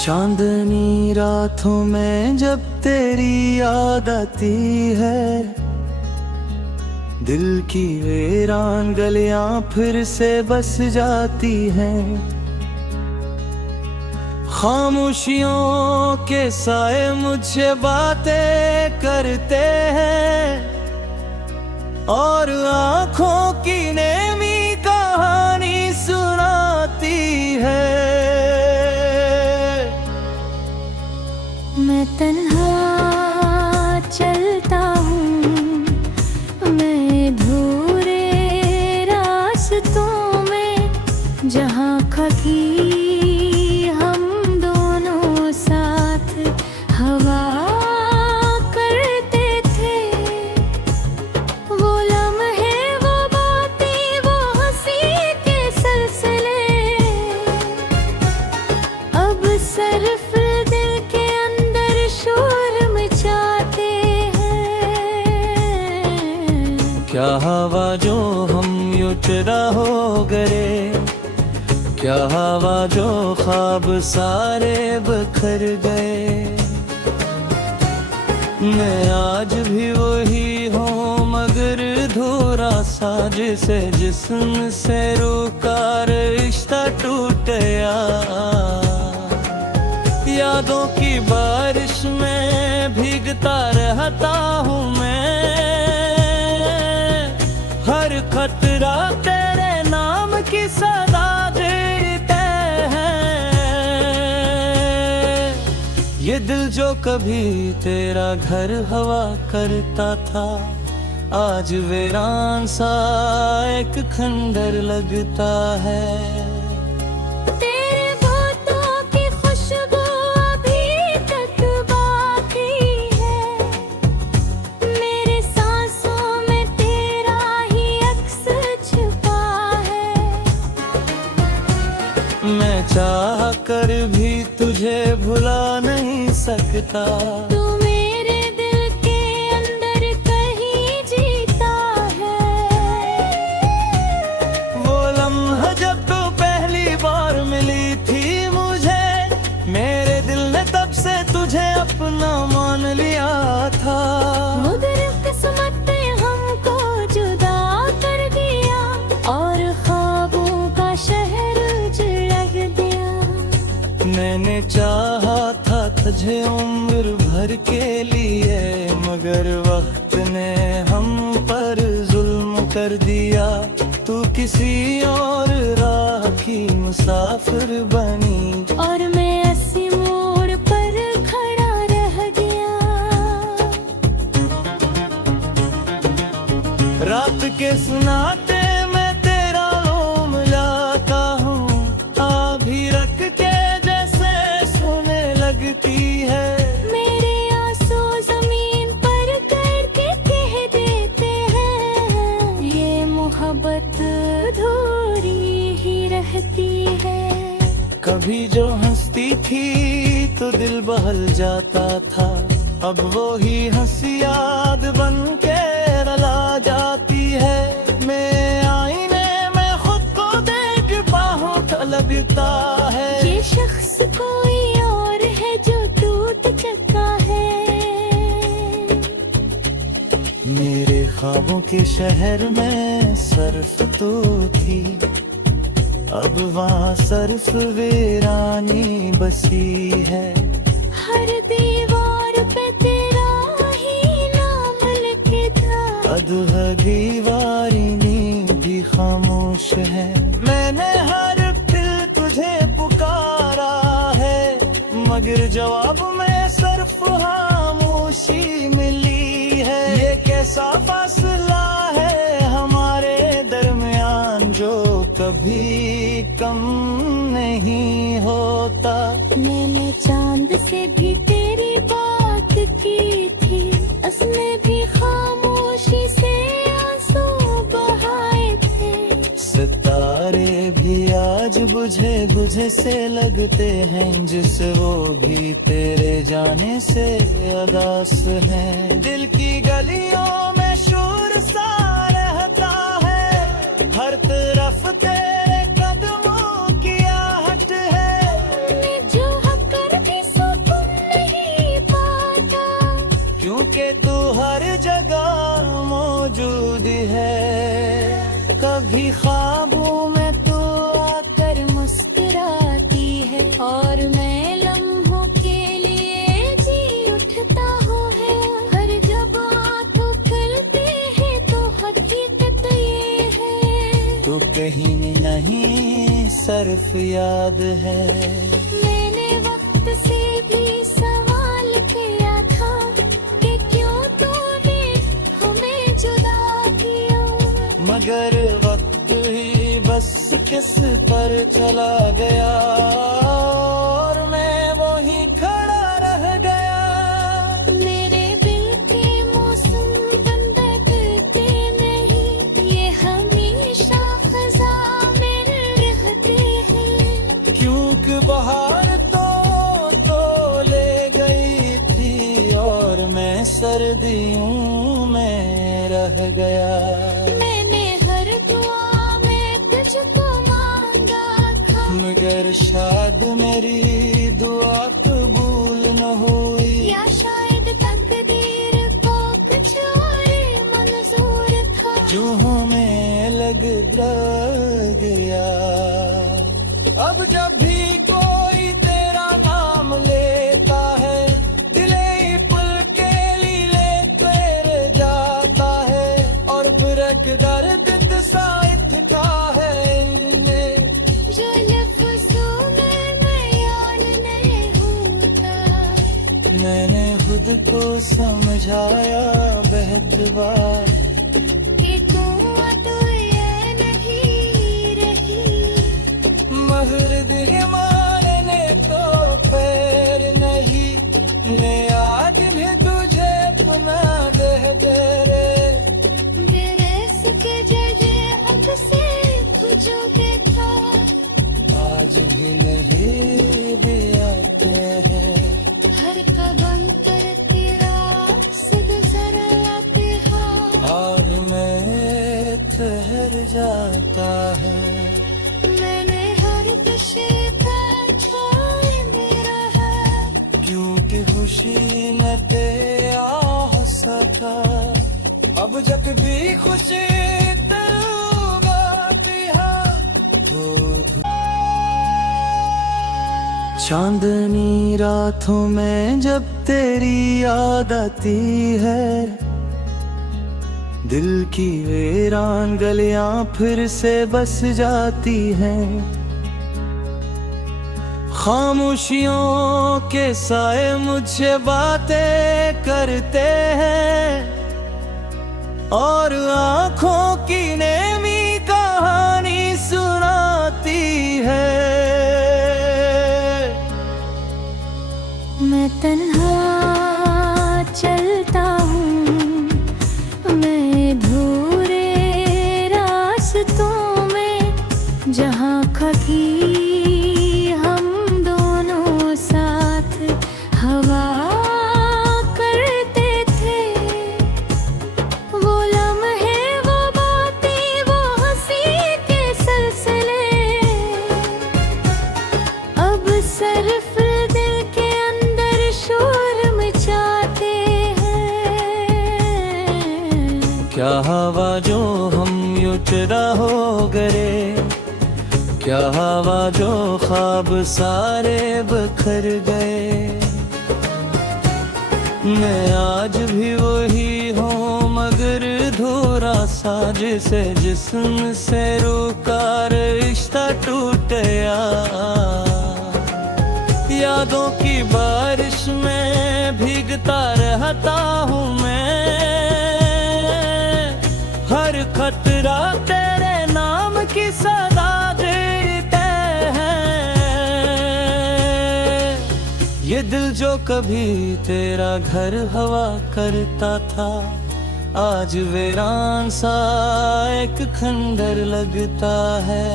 चांदनी रातों में जब तेरी याद आती है, दिल की वीरान गलियां फिर से बस जाती हैं। खामोशियों के साए मुझसे बातें करते हैं और आँखों की नेमी कहानी सुनाती है। मैं तन्हा चलता हूँ, मैं अधूरे रास्तों में, जहाँ खकी हम दोनों साथ हवा करते थे। वो लम्हे, वो बातें, वो हंसी के सिलसिले अब सिर्फ क्या हवा जो हम यूं चुरा हो गए, क्या हवा जो ख्वाब सारे बखर गए। मैं आज भी वही हूँ मगर अधूरा सा, जिसे जिस्म से रूह का रिश्ता टूट गया। यादों की बारिश में भीगता रहता हूँ मैं, हर खतरा तेरे नाम की सदा देते हैं। ये दिल जो कभी तेरा घर हवा करता था, आज वीरान सा एक खंडर लगता है। मैं चाह कर भी तुझे भुला नहीं सकता। तू मेरे दिल के अंदर कहीं जीता है। वो लम्हा जब तू पहली बार मिली थी मुझे, मेरे दिल ने तब से तुझे अपना मान लिया था। मुदरिफ किस्मत ने हमको जुदा कर दिया और ख्वाबों का शहर मैंने चाहा था तुझे उम्र भर के लिए, मगर वक्त ने हम पर जुल्म कर दिया। तू किसी और राह की मुसाफिर बनी और मैं ऐसी मोड़ पर खड़ा रह गया। रात के सुनाते मैं तेरा लोम लाता हूँ, आभी रख के है। मेरे आंसू जमीन पर करके कह देते हैं, ये मोहब्बत अधूरी ही रहती है। कभी जो हंसती थी तो दिल बहल जाता था, अब वो ही हंसी याद बन के रला जाती है। मैं आईने में खुद को देख बहुत लगता है, ये शख्स कोई और है जो टूट चुका है। मेरे ख्वाबों के शहर में सिर्फ तू थी, अब वहाँ सिर्फ वीरानी बसी है। हर दीवार पे तेरा ही नाम लिखे था, दीवारिनी भी खामोश है। मैंने हर दिल तुझे पुकारा है, मगर जवाब में सिर्फ खामोशी मिली है। ये कैसा फासला है हमारे दरमियान जो कभी कम नहीं होता। मैंने चांद से भी तेरी बात की थी, उसने भी खामोशी से आंसू बहाए थे। सितारे भी आज बुझे बुझे से लगते हैं, जिस वो भी तेरे जाने से अदास हैं। दिल की गलियों में शोर सा रहता है, हर तरफ तेरे कदमों की आहट है। मैं जो हक कर के तू हर जगह मौजूद है। कभी ख्वाबों में तू आकर मुस्कुराती है और मैं लम्हों के लिए जी उठता हूँ है। हर जब आँखों खुलती है तो हकीकत ये है, तू कहीं नहीं सिर्फ याद है। मैंने वक्त से भी सवाल किया था कि क्यों तूने हमें जुदा किया, मगर वक्त ही बस किस पर चला गया और मैं वहीं खड़ा रह गया। मेरे दिल के मौसम बदलते नहीं, ये हमेशा खज़ा में रहते हैं। क्योंकि बहार तो ले गई थी और मैं सर्दियों में रह गया। मैंने हर दुआ में तुझको मांगा था, मगर शायद मेरी दुआ कबूल न हुई, या शायद तकदीर को कुछ और मंजूर था। जो हमें लग गया। अब जब भी कोई तेरा नाम लेता है, दिले पुल के लीले तेरे जाता है और बुरक दर्द साइथ का है इन्हें, जो लफ्ज़ों में बयान नहीं होता। मैंने खुद को समझाया बेहतबार कि तू तो ये नहीं रही, मगर दिल मारने को पैर नहीं। मैं आज भी तुझे पुनः दे रे, बेरस के जगह अक्से तुझो देखा। आज भी नहीं भी आते हैं। हर कदम पर तेरा सिगज़र आते हैं, और मैं ठहर जाता है। मैंने हर कशे का छोड़ मेरा है, क्योंकि खुशी न ते आ सका। अब जब भी खुशी गाती है तो चांदनी रातों में जब तेरी याद आती है, दिल की वीरान गलियां फिर से बस जाती हैं। खामोशियों के साए मुझसे बातें करते हैं और आंखों की नेमी कहानी सुनाती है। मैं तन्हा चलता हूँ, मैं अधूरे रास्तों में, जहाँ कभी हम दोनों साथ हवा करते थे। वो लम्हे, वो बातें, वो हंसी के सिलसिले अब सिर्फ दिल के अंदर शोर मचाते हैं। क्या हवा जो हम यूं चुरा हो गए, क्या हवा जो ख्वाब सारे बखर गए। मैं आज भी वही हूँ मगर धोरा सा, जिसे जिस्म से रोका रिश्ता टूट गया। यादों की बारिश में भीगता रहता हूँ मैं, हर खतरा तेरे नाम की सदा देते हैं। ये दिल जो कभी तेरा घर हवा करता था, आज वीरान सा एक खंडर लगता है।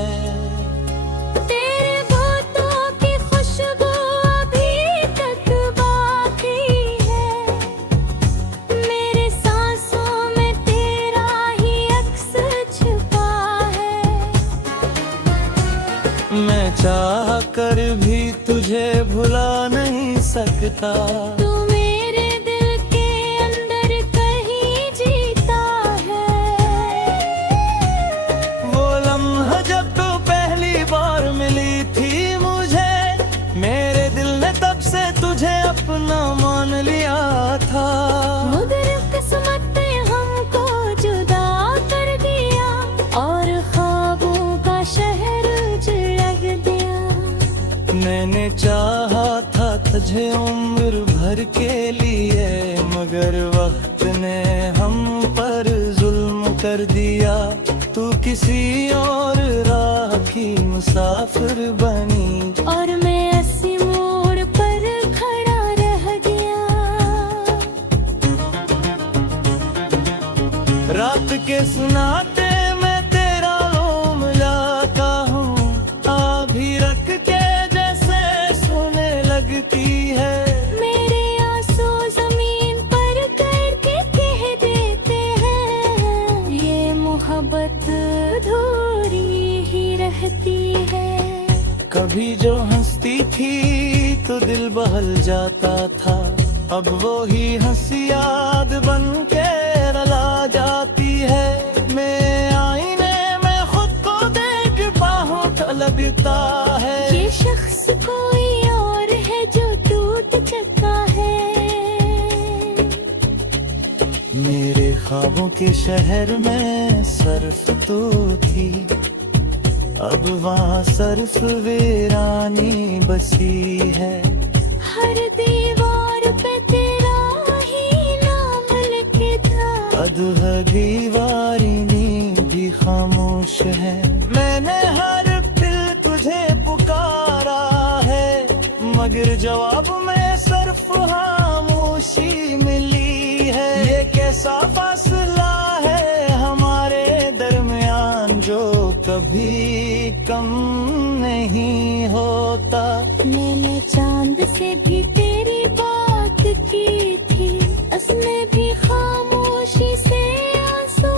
तेरे बातों की खुशबू अभी तक बाकी है, मेरे सांसों में तेरा ही अक्स छुपा है। मैं चाह कर भी तुझे भुला नहीं सकता, तू मेरे दिल के अंदर तुझे उम्र भर के लिए, मगर वक्त ने हम पर जुल्म कर दिया। तू किसी और राह की मुसाफिर बनी, और मैं अस्सी मोड़ पर खड़ा रह गया। रात के सुनाते मैं तेरा रोम लाता हूँ, आभी रख के जैसे सोने लगती है। मेरे आंसू जमीन पर करके कह देते हैं, ये मोहब्बत अधूरी ही रहती है। कभी जो हंसती थी तो दिल बहल जाता था, अब वो ही हंसी याद बन के रला जाती है। मैं आईने में खुद को देख बहुत लगता है, ये शख्स कोई और है जो टूट चुका है। मेरे ख्वाबों के शहर में सर्फ तो थी, अब वहाँ सर्फ वीरानी बसी है। हर दीवार पे तेरा ही नाम लिखे था, अधूह दीवारिनी भी खामोश है। मैंने हर दिल तुझे पुकारा है, मगर जवाब में सिर्फ खामोशी मिली है। ये कैसा फासला है हमारे दरमियान, जो कभी कम नहीं होता। मैंने चांद से भी तेरी बात की थी, उसने भी खामोशी से आंसू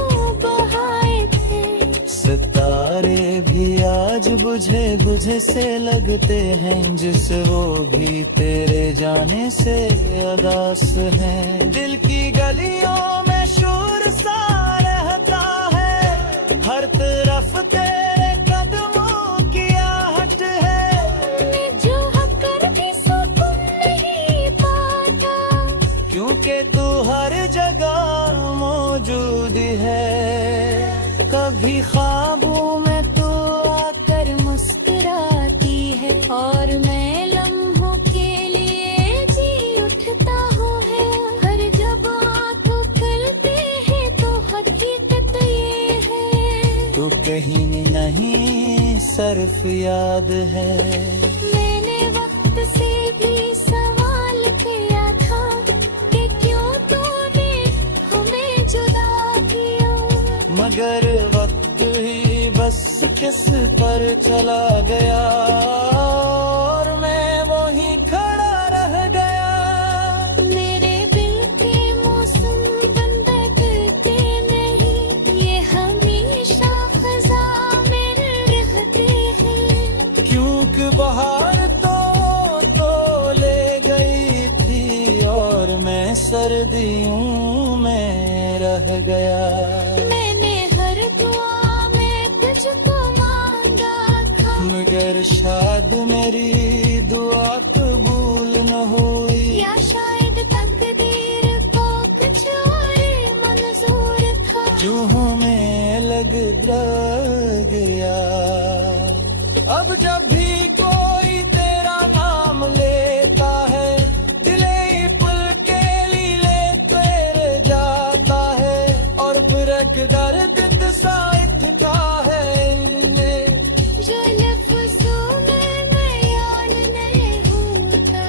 बहाए थे। सितारे भी आज बुझे बुझे से लगते हैं, जिसे वो भी तेरे जाने से अदास हैं। दिल की गलियों में शोर सा रहता है, हर तरफ तेरे कदमों की आहट है। मैं जो कर भी सुकून नहीं पाता, क्योंकि तू हर जगह मौजूद है। कभी ख्वाबों में तू कर मुस्कुराती है, और मैं लम्हों के लिए जी उठता हूँ है। हर जब आँखों खुलती है तो हकीकत ये है, तो कहीं नहीं सिर्फ याद है। मैंने वक्त से भी सवाल किया था कि क्यों तूने हमें जुदा किया, मगर वक्त ही बस किस पर चला गया, और मैं वहीं खड़ा रह गया। मेरे दिल के मौसम बदलते नहीं, ये हमेशा खज़ां में रहते हैं। क्योंकि बहार तो ले गई थी, और मैं सर्दियों में रह गया। मैंने हर दुआ में तुझको मांगा था, मगर शायद मेरी दुआ कबूल न हुई, या शायद तकदीर को कुछ और मंजूर था। जो हमें लग गया। अब जब भी कोई तेरा नाम लेता है, दिले पुल के लीले तेरे जाता है, और बुरक दर्द साइथ का है इन्हें। जो लफ्ज़ों में बयान नहीं होता,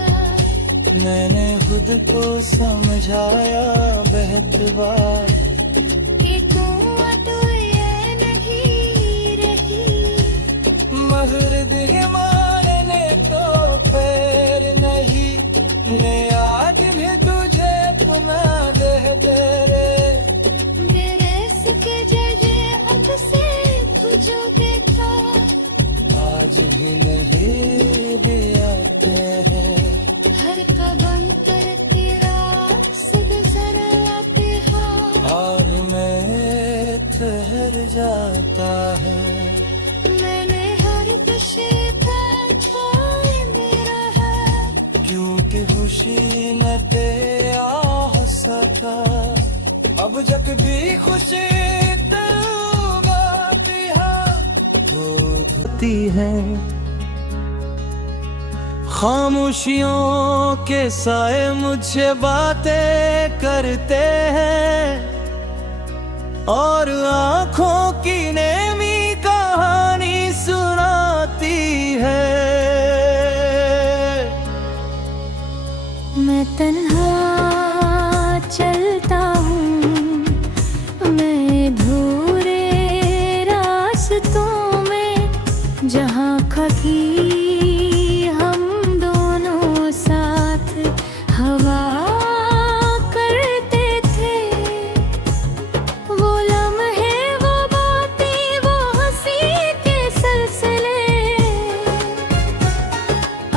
मैंने खुद को समझाया बेहतर बात, कि तू तो ये नहीं रही। महर दिल मारने को पैर नहीं, मैं आज भी तुझे पुनः दे तेरे। बेरस के जजे अब से तुझो देखा, आज भी नहीं भी आते हैं। हर कदम पर तेरा से गुजर आते हैं। और मैं ठहर जाता है। मैंने हर खुशी का छोड़ मेरा है, क्योंकि खुशी न पे आ सका। अब जब भी खुशी धोती है, खामोशियों के साए मुझसे बातें करते हैं और आंखों की नेमी कहानी सुनाती है। मैं तन्हा चलता हूँ, मैं अधूरे रास्तों में, जहाँ कभी हम दोनों साथ हवा करते थे। वो लम्हे, वो बातें, वो हंसी के सिलसिले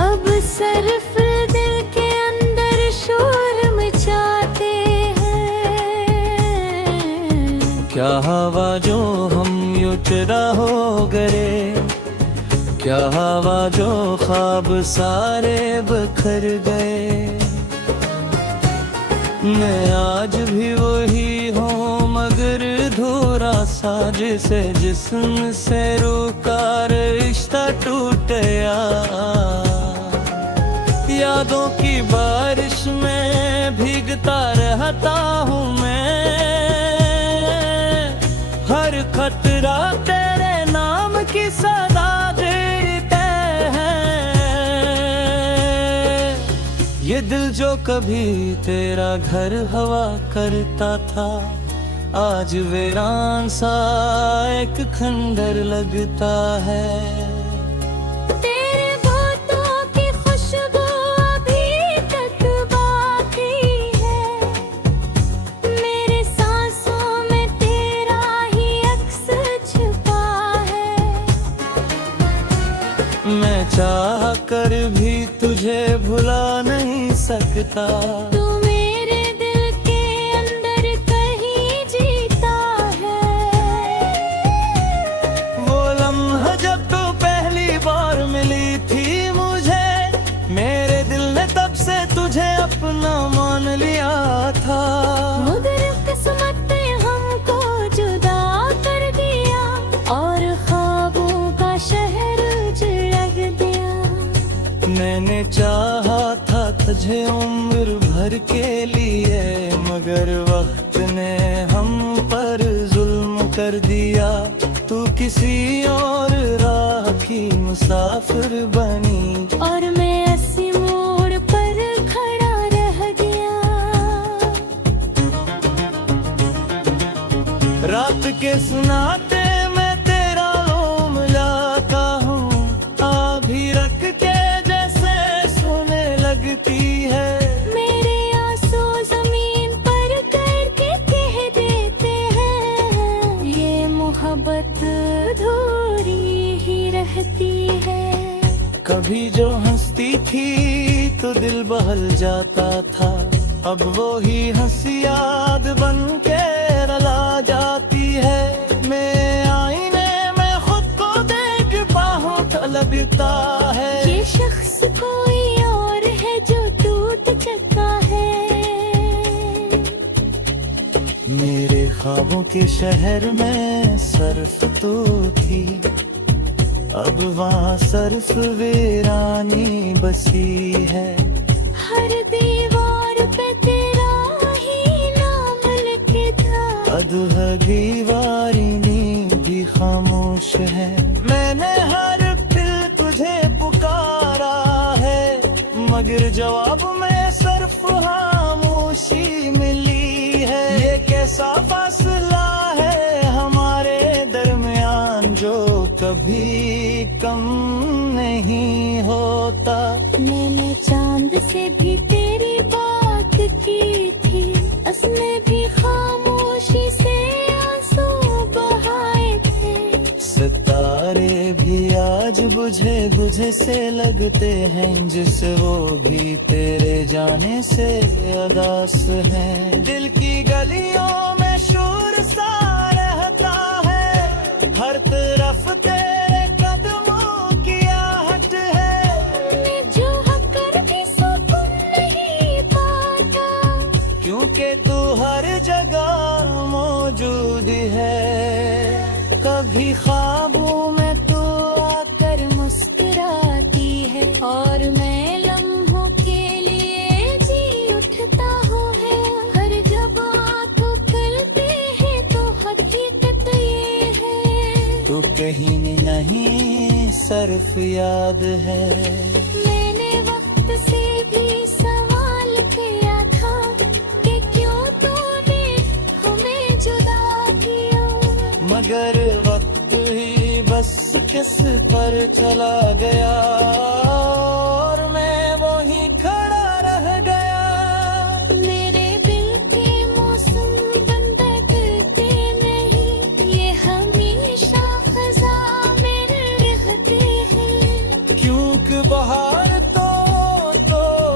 अब सिर्फ दिल के अंदर शोर मचाते हैं। क्या हवा जो हम यूं चुरा हो गए, क्या हवा जो ख्वाब सारे बखर गए। मैं आज भी वही हूँ मगर धूरा सा, जिसे जिस्म से रुका रिश्ता टूट गया। यादों की बारिश में भीगता रहता हूँ मैं, हर खतरा तेरे नाम की सदा देते हैं। ये दिल जो कभी तेरा घर हवा करता था, आज वीरान सा एक खंडर लगता है। तेरे बातों की खुशबू अभी तक बाकी है, मेरे सांसों में तेरा ही अक्स छुपा है। मैं चाह कर भी तुझे भुला नहीं सकता, तू मेरे दिल के अंदर कहीं जीता है। वो लम्हा जब तू पहली बार मिली थी मुझे, मेरे दिल ने तब से तुझे अपना मान लिया था। मगर किस्मत ने हमको जुदा कर दिया और ख्वाबों का शहर उजड़ दिया। मैंने चाहा था तुझे उम्र भर के लिए, मगर वक्त ने हम पर जुल्म कर दिया। तू किसी और राह की मुसाफिर बनी और मैं ऐसी मोड़ पर खड़ा रह गया। रात के सुनाते मैं तेरा लोम लाता हूँ, आभी रख के जैसे सोने लगती है। मेरे आंसू जमीन पर करके कह देते हैं, ये मोहब्बत अधूरी ही रहती है। कभी जो हंसती थी तो दिल बहल जाता था, अब वो ही हंसी याद बन के रला जाती है। मैं आईने में खुद को देख पाऊं लगता है, ये शख्स कोई और है जो टूट चुका है। मेरे ख्वाबों के शहर में सर्फ तो थी, अब वहाँ सर्फ वीरानी बसी है। हर दीवार पे तेरा ही नाम लिखे था, अधूरी वारिनी भी खामोश है। मैंने हर दिल तुझे पुकारा है, मगर जवाब में सिर्फ खामोशी मिली है। ये कैसा फासला है हमारे दरमियान जो कभी कम नहीं होता। मैंने चांद से भी तेरी बात की थी, उसने भी खामोशी से आंसू बहाए थे। सितारे भी आज बुझे बुझे से लगते हैं, जिसे वो भी तेरे जाने से अदास हैं। दिल की गलियों में शोर सा रहता है, हर तरफ तेरे कदमों की आहट है। मैं जो हकर भी सुकून नहीं पाता, क्योंकि तू हर जगह मौजूद है। कभी ख्वाबों में मुस्कुराती है और मैं कहीं नहीं सिर्फ याद है। मैंने वक्त से भी सवाल किया था कि क्यों तूने हमें जुदा किया, मगर वक्त ही बस किस पर चला गया और मैं वहीं खड़ा रह गया। मेरे दिल के मौसम बदलते नहीं, ये हमेशा खज़ा में रहते हैं। क्योंकि बहार तो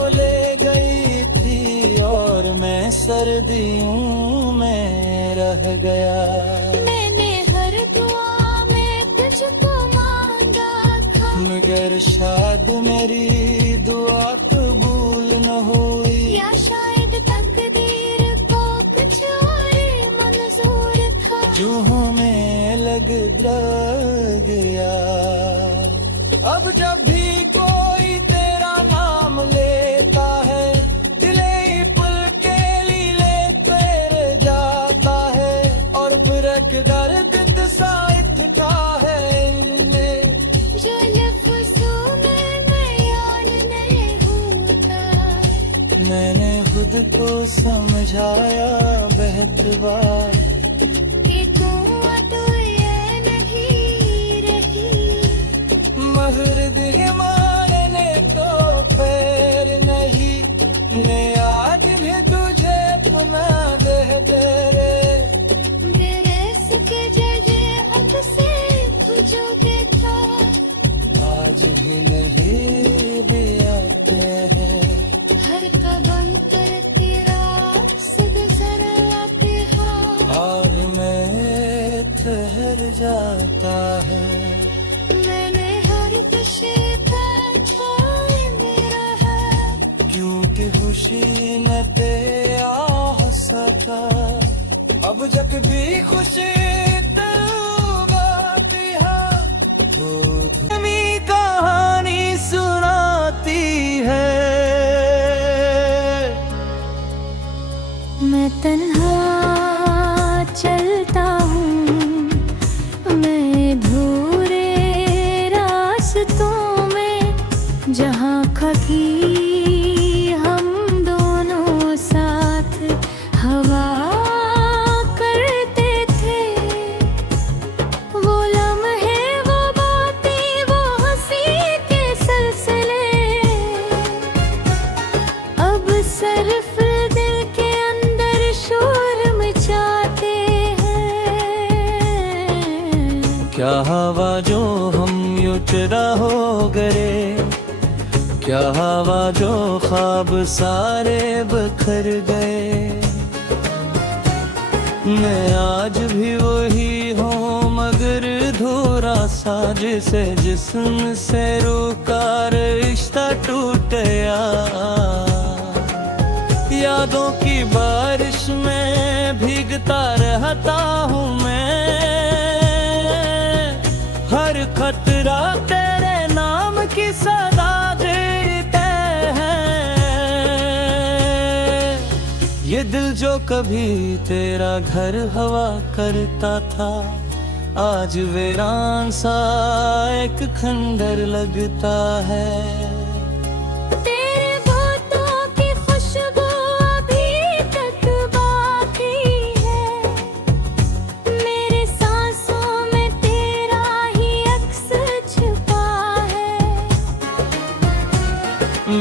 ले गई थी और मैं सर्दियों में रह गया। मैंने हर दुआ में तुझको मांगा था, मगर शायद मेरी दुआ कबूल न हुई, या शायद तकदीर को कुछ और मंजूर था। जो हमें लग गया। अब जब भी कोई तेरा नाम लेता है, दिले पुल के लीले तेरे जाता है और बुरक दर्द साइट का है इनमें, जो लफ्ज़ों में बयान नहीं होता। मैंने खुद को समझाया बेहतवा कि तू तो ये नहीं रही, मगर दिल मारने को पैर नहीं, मैं आज भी तुझे पुनः दे रे। बेरस के जगह अब से तुझे था, आज भी नहीं भी आते हैं, हर कदम पर तेरा सिगसर आते हैं। और मैं ठहर जाता है। मैंने हर खुशी का छाए मेरा है, क्योंकि खुशी न पे आ सका, अब जब भी खुशी तलवाती है तो धुमी कहानी सुनाती है। मैं तन्हा चलता हूँ, मैं धूरे रास्तों में, जहाँ खकी हम दोनों साथ हवा करते थे। वो लम्हे, वो बातें, वो हंसी के सिलसिले, अब सिर्फ दिल के अंदर शोर मचाते हैं। क्या हवा जो हम युचरा हो गए, क्या हवा जो ख्वाब सारे बखर गए। मैं आज भी वही हूँ मगर धोरा सा, जिसे जिस्म से रूह का रिश्ता टूट गया। यादों की बारिश में भीगता रहता हूँ मैं, हर खतरा तेरे नाम की सदा देते हैं। ये दिल जो कभी तेरा घर हवा करता था, आज वीरान सा एक खंडर लगता है। तेरे बातों की खुशबू अभी तक बाकी है, मेरे सांसों में तेरा ही अक्स छुपा है।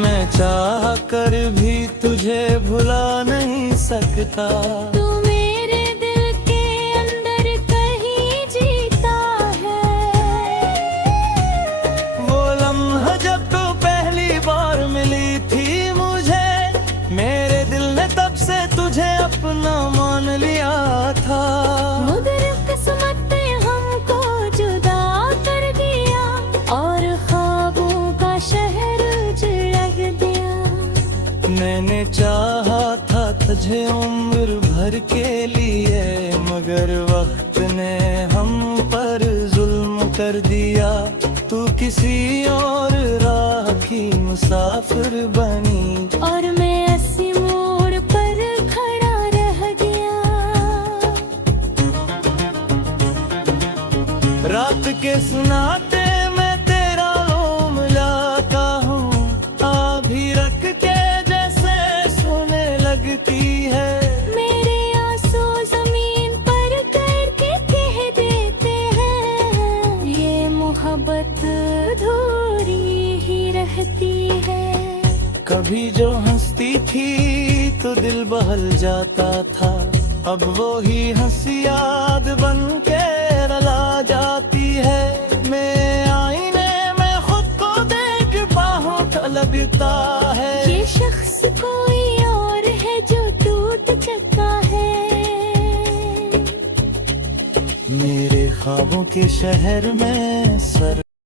मैं चाह कर भी तुझे भुला नहीं सकता, तू मेरे दिल के अंदर कहीं जीता है। वो लम्हा जब तू पहली बार मिली थी मुझे, मेरे दिल ने तब से तुझे अपना मान लिया था। मगर किस्मत ने हमको जुदा कर दिया और ख्वाबों का शहर उजड़ दिया। मैंने चाहा था तुझे उम्र भर के लिए, मगर वक्त ने हम पर जुल्म कर दिया। तू किसी और राह की मुसाफिर बनी और मैं ऐसी मोड़ पर खड़ा रह गया। रात ये सुनाते मैं तेरा रोम लाता हूँ, आभी रख के जैसे सोने लगती है। मेरे आंसू जमीन पर करके कह देते हैं, ये मोहब्बत अधूरी ही रहती है। कभी जो हंसती थी तो दिल बहल जाता था, अब वो ही हंसी याद बन के रला जाती है। मैं आईने में खुद को देख बाहों तलबता है, ये शख्स कोई और है जो टूट चुका है। मेरे ख्वाबों के शहर में